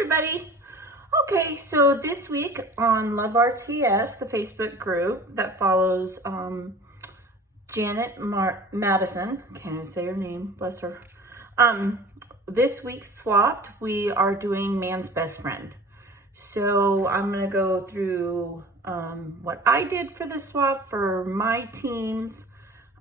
everybody. Okay, so this week on Love RTS, the Facebook group that follows Janet Madison, can't even say her name, bless her. This week swapped, we are doing Man's Best Friend. So I'm gonna go through what I did for the swap for my teams,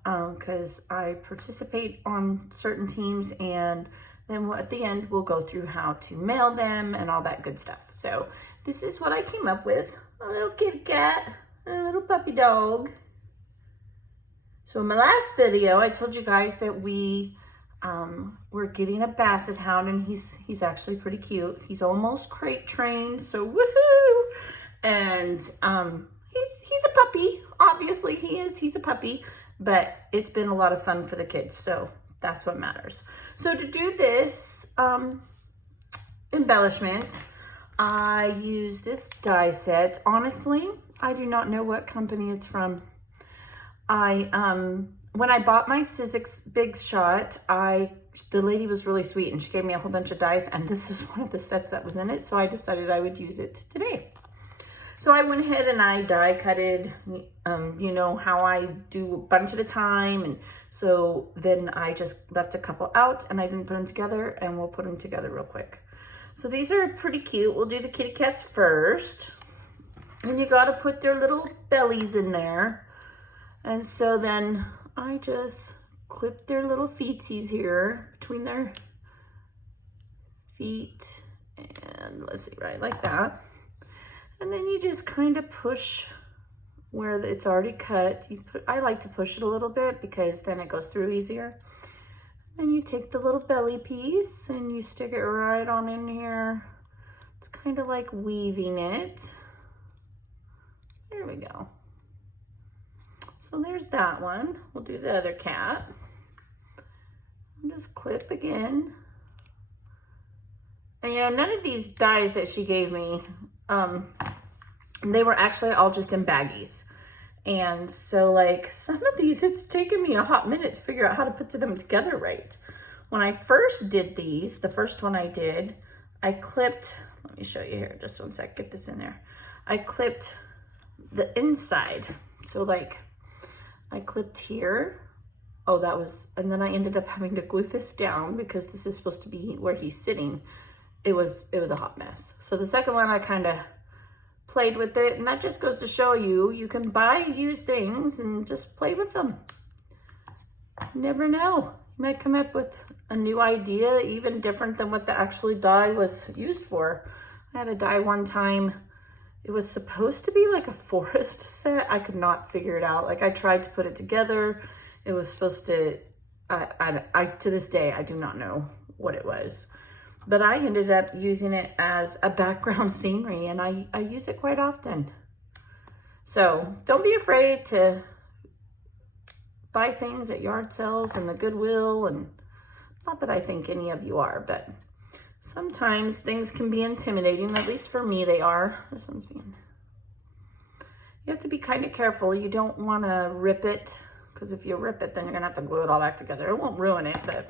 because I participate on certain teams, and then at the end we'll go through how to mail them and all that good stuff. So this is what I came up with. A little kitty cat, a little puppy dog. So in my last video, I told you guys that we're getting a basset hound, and he's actually pretty cute. He's almost crate trained, so woohoo! And he's a puppy. Obviously he is. He's a puppy, but it's been a lot of fun for the kids, so that's what matters. So to do this embellishment, I use this die set. Honestly, I do not know what company it's from. When I bought my Sizzix Big Shot, the lady was really sweet and she gave me a whole bunch of dies, and this is one of the sets that was in it, so I decided I would use it today. So I went ahead and I die cutted, you know how I do a bunch at a time, and so then I just left a couple out and I didn't put them together, and we'll put them together real quick. So these are pretty cute. We'll do the kitty cats first, and you gotta put their little bellies in there. And so then I just clip their little feetsies here between their feet, and let's see, right like that. And then you just kind of push where it's already cut. I like to push it a little bit because then it goes through easier. Then you take the little belly piece and you stick it right on in here. It's kind of like weaving it. There we go. So there's that one. We'll do the other cat. And just clip again. And you know, none of these dies that she gave me, they were actually all just in baggies. And so like some of these, it's taken me a hot minute to figure out how to put them together right. When I first did these, the first one I did, I clipped, let me show you here, just one sec, get this in there. I clipped the inside. So like I clipped here. Oh, that was, and then I ended up having to glue this down because this is supposed to be where he's sitting. It was a hot mess. So the second one, I kind of played with it, and that just goes to show you, you can buy used things and just play with them. You never know. You might come up with a new idea, even different than what the actually die was used for. I had a die one time. It was supposed to be like a forest set. I could not figure it out. Like I tried to put it together. It was supposed to, to this day, I do not know what it was. But I ended up using it as a background scenery, and I use it quite often. So don't be afraid to buy things at yard sales and the Goodwill, and not that I think any of you are, but sometimes things can be intimidating, at least for me they are. This one's being, you have to be kind of careful. You don't want to rip it, because if you rip it, then you're gonna have to glue it all back together. It won't ruin it, but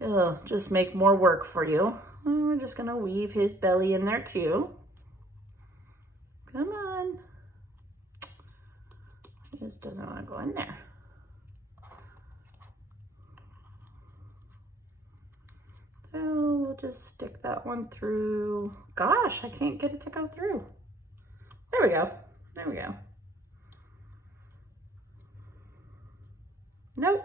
it'll just make more work for you. And we're just gonna weave his belly in there too. Come on. He just doesn't want to go in there. So we'll just stick that one through. Gosh, I can't get it to go through. There we go. There we go. Nope.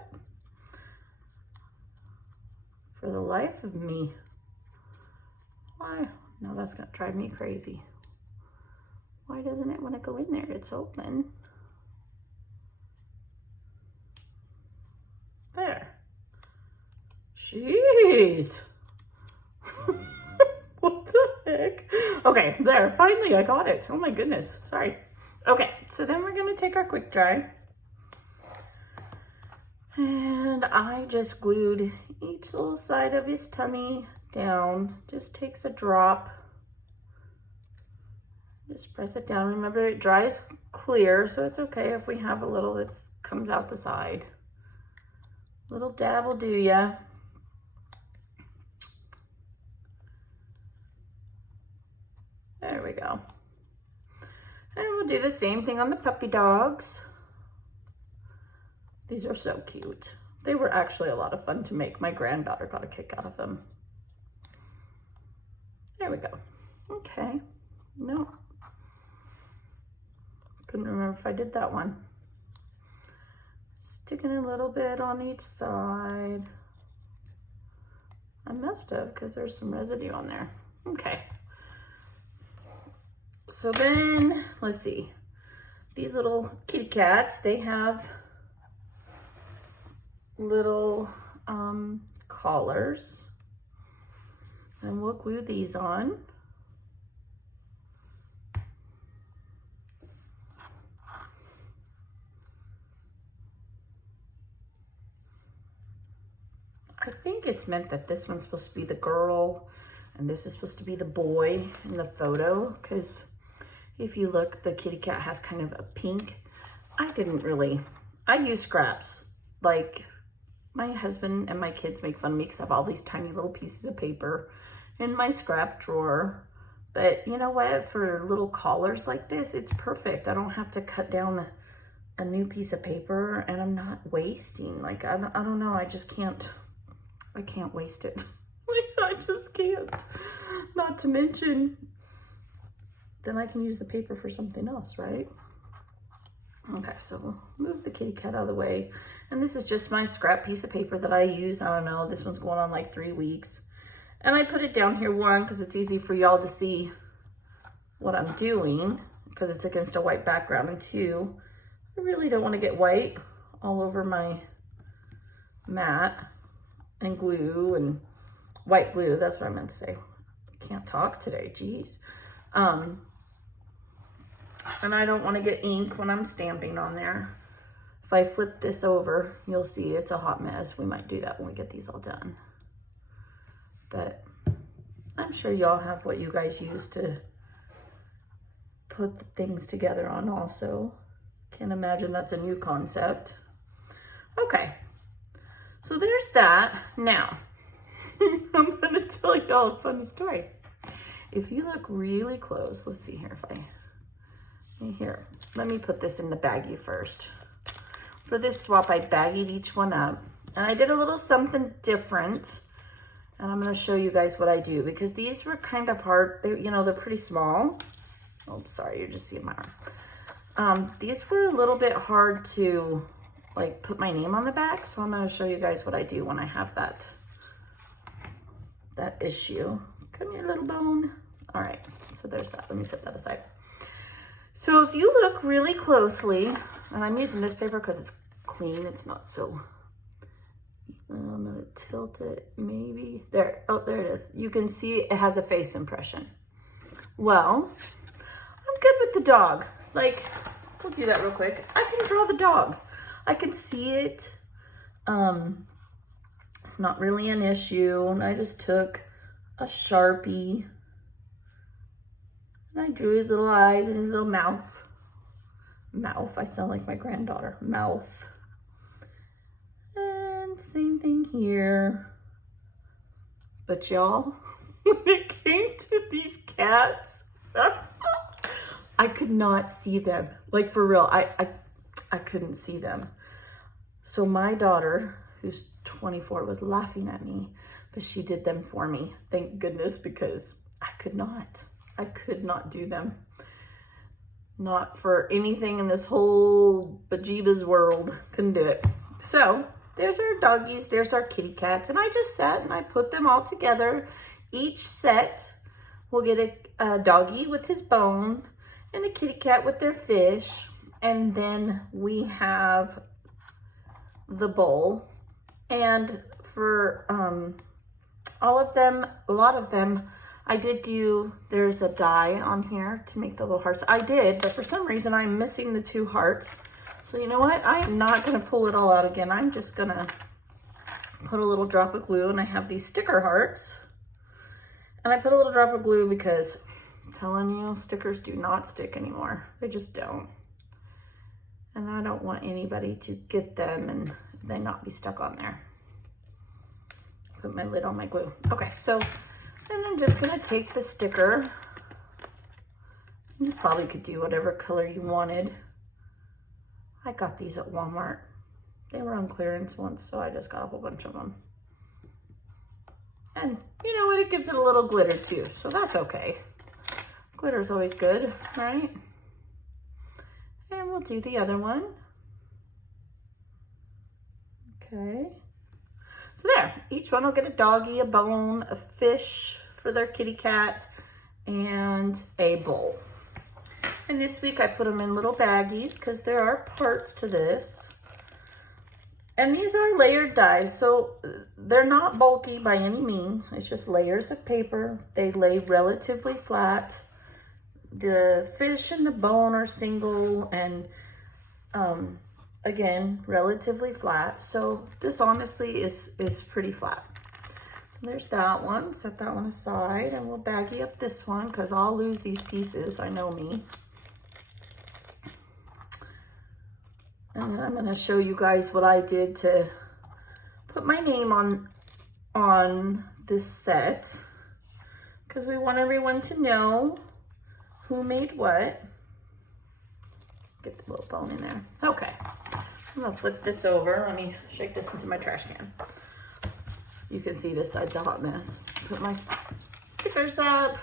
For the life of me. Why? Now that's gonna drive me crazy. Why doesn't it want to go in there? It's open. There. Jeez. What the heck? Okay, there, finally I got it. Oh my goodness, sorry. Okay, so then we're gonna take our quick dry. And I just glued each little side of his tummy down. Just takes a drop. Just press it down. Remember, it dries clear, so it's okay if we have a little that comes out the side. Little dab will do ya. There we go. And we'll do the same thing on the puppy dogs. These are so cute. They were actually a lot of fun to make. My granddaughter got a kick out of them. There we go. Okay. No. Couldn't remember if I did that one. Sticking a little bit on each side. I must have, because there's some residue on there. Okay. So then, let's see. These little kitty cats, they have little collars. And we'll glue these on. I think it's meant that this one's supposed to be the girl and this is supposed to be the boy in the photo, because if you look, the kitty cat has kind of a pink. I use scraps. Like, my husband and my kids make fun of me because I have all these tiny little pieces of paper in my scrap drawer. But you know what? For little collars like this, it's perfect. I don't have to cut down a new piece of paper, and I'm not wasting. Like, I don't know. I just can't. I can't waste it. I just can't. Not to mention, then I can use the paper for something else, right? Okay, so we'll move the kitty cat out of the way. And this is just my scrap piece of paper that I use. I don't know, this one's going on like 3 weeks. And I put it down here, one, because it's easy for y'all to see what I'm doing, because it's against a white background. And two, I really don't want to get white all over my mat and glue and white glue. That's what I meant to say. Can't talk today, geez. And I don't want to get ink when I'm stamping on there. If I flip this over, you'll see it's a hot mess. We might do that when we get these all done. But I'm sure y'all have what you guys use to put the things together on also. Can't imagine that's a new concept. Okay, so there's that. Now, I'm gonna tell y'all a funny story. If you look really close, let's see here if here, let me put this in the baggie first. For this swap, I baggied each one up, and I did a little something different, and I'm gonna show you guys what I do, because these were kind of hard. They're pretty small. Oh, sorry, you're just seeing my arm. These were a little bit hard to like put my name on the back, so I'm gonna show you guys what I do when I have that issue. Come here, little bone. All right, so there's that. Let me set that aside. So if you look really closely, and I'm using this paper because it's clean, it's not so, I'm gonna tilt it maybe. There, oh, there it is. You can see it has a face impression. Well, I'm good with the dog. Like, we'll do that real quick. I can draw the dog. I can see it. It's not really an issue. And I just took a Sharpie and I drew his little eyes and his little mouth. Mouth, I sound like my granddaughter. Mouth. And same thing here. But y'all, when it came to these cats, I could not see them. Like, for real, I couldn't see them. So my daughter, who's 24, was laughing at me, but she did them for me. Thank goodness, because I could not do them. Not for anything in this whole bejeebas world. Couldn't do it. So there's our doggies, there's our kitty cats, and I just sat and I put them all together. Each set will get a doggy with his bone and a kitty cat with their fish, and then we have the bowl. And for all of them, a lot of them, I did do, there's a die on here to make the little hearts. I did, but for some reason I'm missing the 2 hearts. So you know what? I'm not gonna pull it all out again. I'm just gonna put a little drop of glue, and I have these sticker hearts. And I put a little drop of glue because I'm telling you, stickers do not stick anymore. They just don't. And I don't want anybody to get them and they not be stuck on there. Put my lid on my glue. Okay, so, and I'm just gonna take the sticker You probably could do whatever color you wanted. I got these at Walmart. They were on clearance once, so I just got a whole bunch of them. And you know what? It gives it a little glitter too, so that's okay. Glitter's always good, right? And we'll do the other one. Okay. So there, each one will get a doggy, a bone, a fish for their kitty cat, and a bowl. And this week I put them in little baggies because there are parts to this. And these are layered dies, so they're not bulky by any means. It's just layers of paper. They lay relatively flat. The fish and the bone are single and again, relatively flat. So this honestly is pretty flat. So there's that one. Set that one aside and we'll baggy up this one because I'll lose these pieces. I know me. And then I'm going to show you guys what I did to put my name on this set because we want everyone to know who made what. Get the little bone in there. Okay, I'm going to flip this over. Let me shake this into my trash can. You can see this side's a hot mess. Put my stickers up.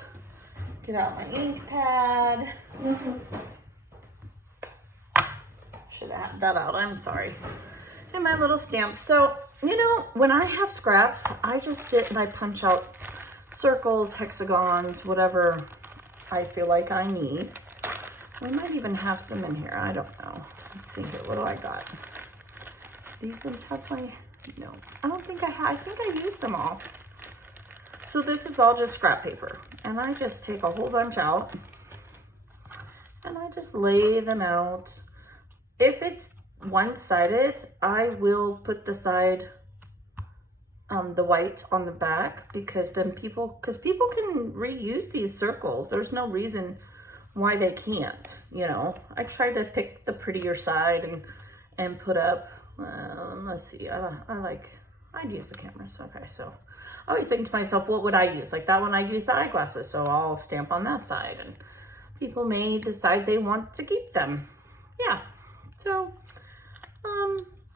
Get out my ink pad. Should have had that out, I'm sorry. And my little stamps. So, you know, when I have scraps, I just sit and I punch out circles, hexagons, whatever I feel like I need. We might even have some in here, I don't know. Let's see here, what do I got? These ones have my, no, I don't think I have, I think I used them all. So this is all just scrap paper. And I just take a whole bunch out and I just lay them out. If it's one-sided, I will put the side, the white on the back because then people can reuse these circles. There's no reason why they can't, you know. I try to pick the prettier side and put up, let's see, I'd use the cameras. Okay, so I always think to myself, what would I use? Like that one, I'd use the eyeglasses, so I'll stamp on that side and people may decide they want to keep them. Yeah. So,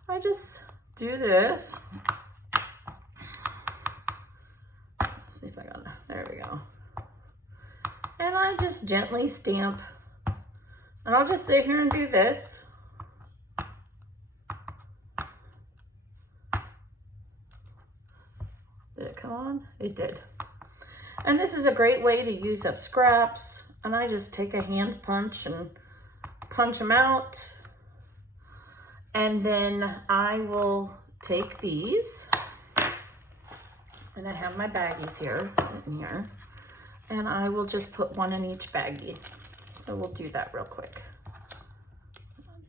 I just do this. Let's see if I got it. There we go. And I just gently stamp. And I'll just sit here and do this. Did it come on? It did. And this is a great way to use up scraps. And I just take a hand punch and punch them out. And then I will take these, and I have my baggies here, sitting here, and I will just put one in each baggie. So we'll do that real quick.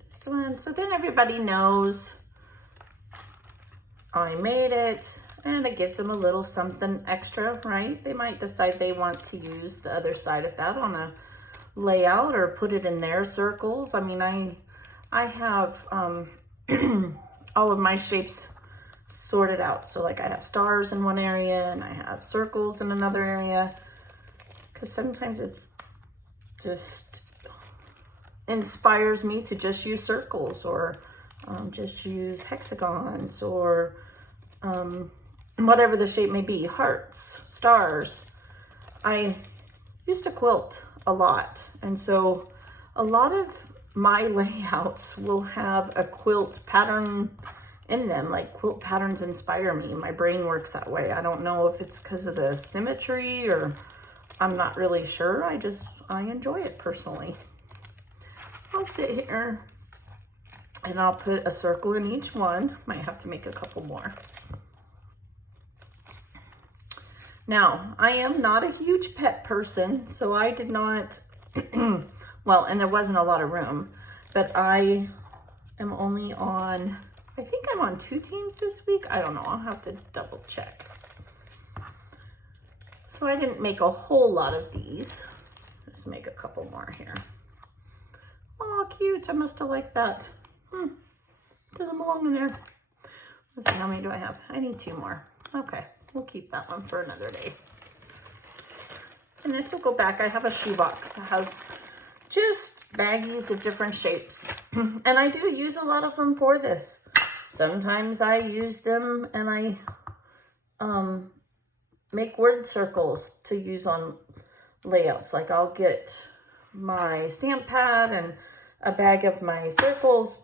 This one, so then everybody knows I made it, and it gives them a little something extra, right? They might decide they want to use the other side of that on a layout or put it in their circles. I mean, I have all of my shapes sorted out. So like I have stars in one area and I have circles in another area because sometimes it's just inspires me to just use circles or just use hexagons or whatever the shape may be, hearts, stars. I used to quilt a lot, and so a lot of my layouts will have a quilt pattern in them. Like quilt patterns inspire me. My brain works that way. I don't know if it's because of the symmetry or I'm not really sure. I enjoy it personally. I'll sit here and I'll put a circle in each one. Might have to make a couple more. Now, I am not a huge pet person, so I did not well, and there wasn't a lot of room, but I am only on, I think I'm on 2 teams this week. I don't know. I'll have to double check. So I didn't make a whole lot of these. Let's make a couple more here. Oh, cute. I must have liked that. Doesn't belong in there. Let's see, how many do I have? I need 2 more. Okay, we'll keep that one for another day. And this will go back. I have a shoebox that has just baggies of different shapes. And I do use a lot of them for this. Sometimes I use them and I make word circles to use on layouts. Like I'll get my stamp pad and a bag of my circles,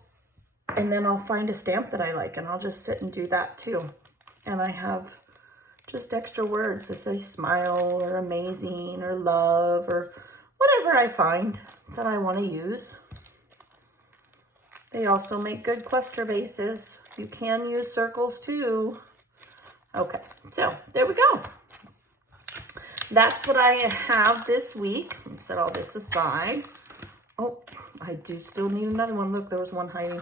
and then I'll find a stamp that I like and I'll just sit and do that too. And I have just extra words that say smile or amazing or love or whatever I find that I want to use. They also make good cluster bases. You can use circles too. Okay, so there we go. That's what I have this week. Let me set all this aside. Oh, I do still need another one. Look, there was one hiding.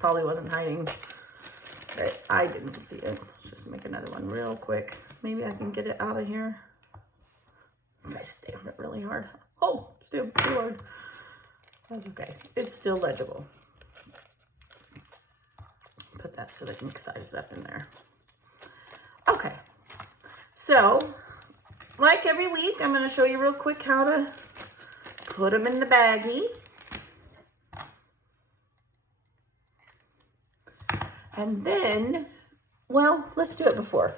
Probably wasn't hiding, but I didn't see it. Let's just make another one real quick. Maybe I can get it out of here. If I stamp it really hard. Oh, stamp too hard. That's okay. It's still legible. Put that civic size up in there. Okay. So, like every week, I'm going to show you real quick how to put them in the baggie. And then, well, let's do it before.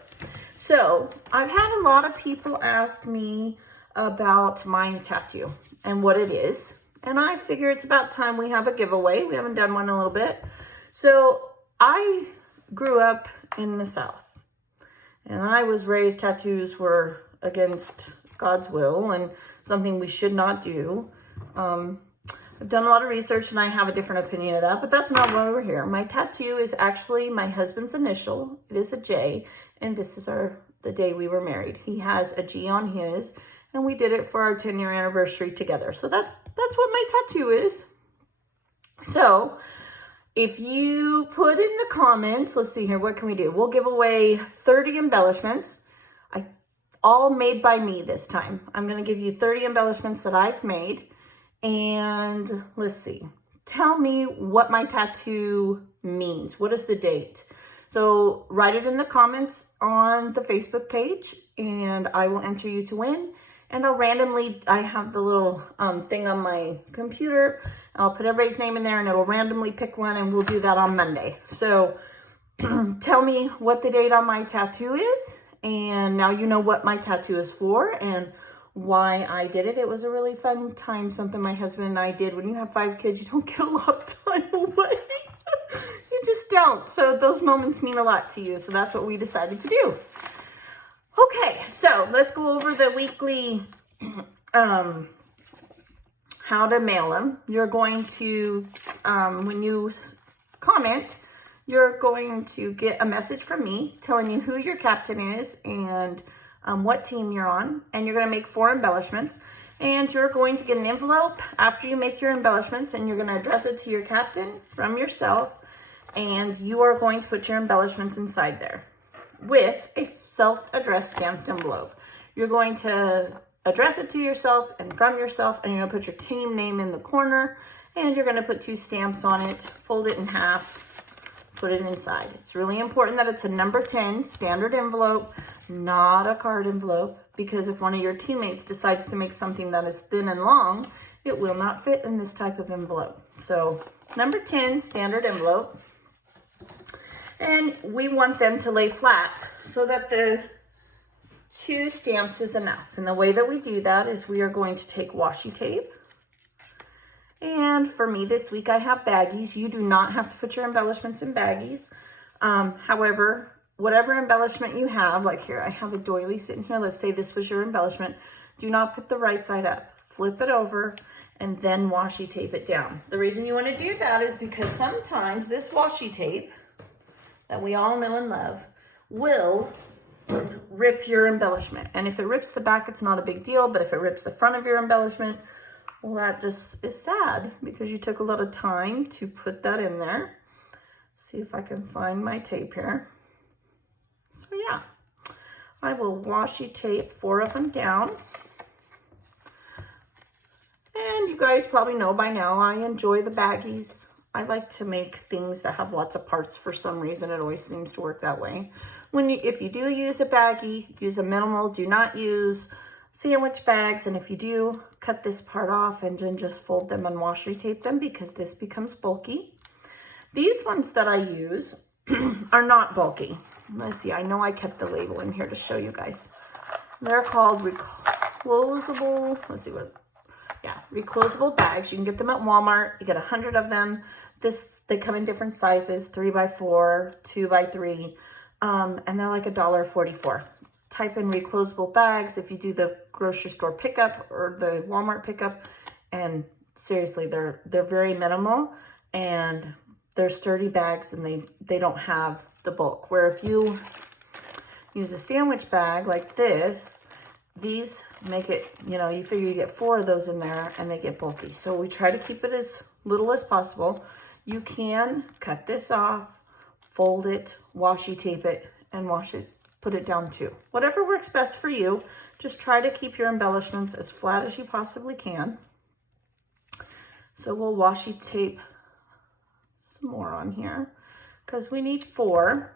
So, I've had a lot of people ask me about my tattoo and what it is. And I figure it's about time we have a giveaway. We haven't done one in a little bit. So, I grew up in the South. And I was raised tattoos were against God's will and something we should not do. I've done a lot of research and I have a different opinion of that, but that's not why we're here. My tattoo is actually my husband's initial. It is a J, and this is the day we were married. He has a G on his, and we did it for our 10-year anniversary together. So that's what my tattoo is. So if you put in the comments, let's see here, what can we do? We'll give away 30 embellishments, all made by me this time. I'm going to give you 30 embellishments that I've made. And let's see, tell me what my tattoo means. What is the date? So write it in the comments on the Facebook page and I will enter you to win. And I'll randomly, I have the little thing on my computer. I'll put everybody's name in there and it'll randomly pick one, and we'll do that on Monday. So tell me what the date on my tattoo is. And now you know what my tattoo is for and why I did it. It was a really fun time, something my husband and I did. When you have 5 kids, you don't get a lot of time away. You just don't. So those moments mean a lot to you. So that's what we decided to do. Okay, so let's go over the weekly how to mail them. You're going to, when you comment, you're going to get a message from me telling you who your captain is and what team you're on. And you're going to make 4 embellishments. And you're going to get an envelope after you make your embellishments, and you're going to address it to your captain from yourself. And you are going to put your embellishments inside there with a self-addressed stamped envelope. You're going to address it to yourself and from yourself, and you're going to put your team name in the corner, and you're going to put 2 stamps on it, fold it in half, put it inside. It's really important that it's a number 10 standard envelope, not a card envelope, because if one of your teammates decides to make something that is thin and long, it will not fit in this type of envelope. So number 10 standard envelope. And we want them to lay flat so that the 2 stamps is enough. And the way that we do that is we are going to take washi tape. And for me this week, I have baggies. You do not have to put your embellishments in baggies. However, whatever embellishment you have, like here, I have a doily sitting here. Let's say this was your embellishment. Do not put the right side up. Flip it over and then washi tape it down. The reason you want to do that is because sometimes this washi tape that we all know and love will rip your embellishment. And if it rips the back, it's not a big deal. But if it rips the front of your embellishment, well, that just is sad because you took a lot of time to put that in there. See if I can find my tape here. So yeah, I will washi tape 4 of them down. And you guys probably know by now, I enjoy the baggies. I like to make things that have lots of parts for some reason. It always seems to work that way. If you do use a baggie, use a minimal. Do not use sandwich bags. And if you do, cut this part off and then just fold them and washi tape them because this becomes bulky. These ones that I use are not bulky. Let's see, I know I kept the label in here to show you guys. They're called reclosable, reclosable bags. You can get them at Walmart. You get 100 of them. They come in different sizes, 3x4, 2x3, and they're like $1.44. Type in reclosable bags if you do the grocery store pickup or the Walmart pickup, and seriously, they're very minimal, and they're sturdy bags, and they don't have the bulk. Where if you use a sandwich bag like this, these make it, you figure you get 4 of those in there and they get bulky. So we try to keep it as little as possible. You can cut this off, fold it, washi tape it, and wash it, put it down too. Whatever works best for you. Just try to keep your embellishments as flat as you possibly can. So we'll washi tape some more on here because we need 4.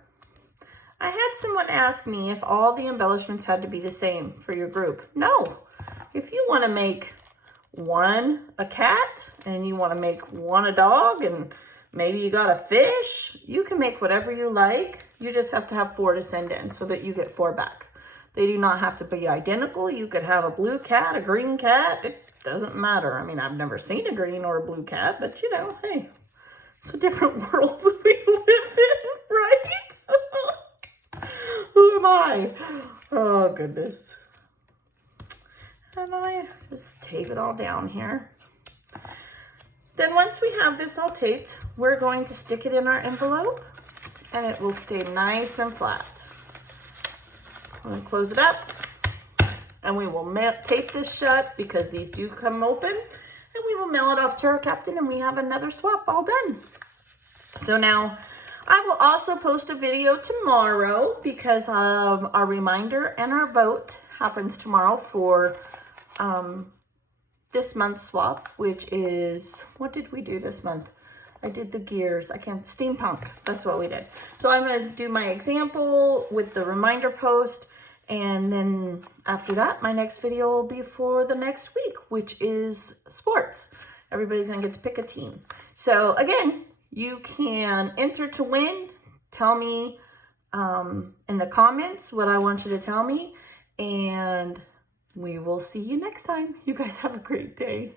I had someone ask me if all the embellishments had to be the same for your group. No. If you want to make one a cat and you want to make one a dog and maybe you got a fish, you can make whatever you like. You just have to have 4 to send in so that you get 4 back. They do not have to be identical. You could have a blue cat, a green cat. It doesn't matter. I mean, I've never seen a green or a blue cat, but hey, it's a different world that we live in, right? Who am I? Oh, goodness. And I just tape it all down here. Then once we have this all taped, we're going to stick it in our envelope and it will stay nice and flat. I'm going to close it up and we will tape this shut because these do come open, and we will mail it off to our captain and we have another swap all done. So now I will also post a video tomorrow because our reminder and our vote happens tomorrow for this month's swap, which is, what did we do this month? I did the gears. Steampunk. That's what we did. So I'm going to do my example with the reminder post. And then after that, my next video will be for the next week, which is sports. Everybody's going to get to pick a team. So again, you can enter to win. Tell me in the comments what I want you to tell me. And we will see you next time. You guys have a great day.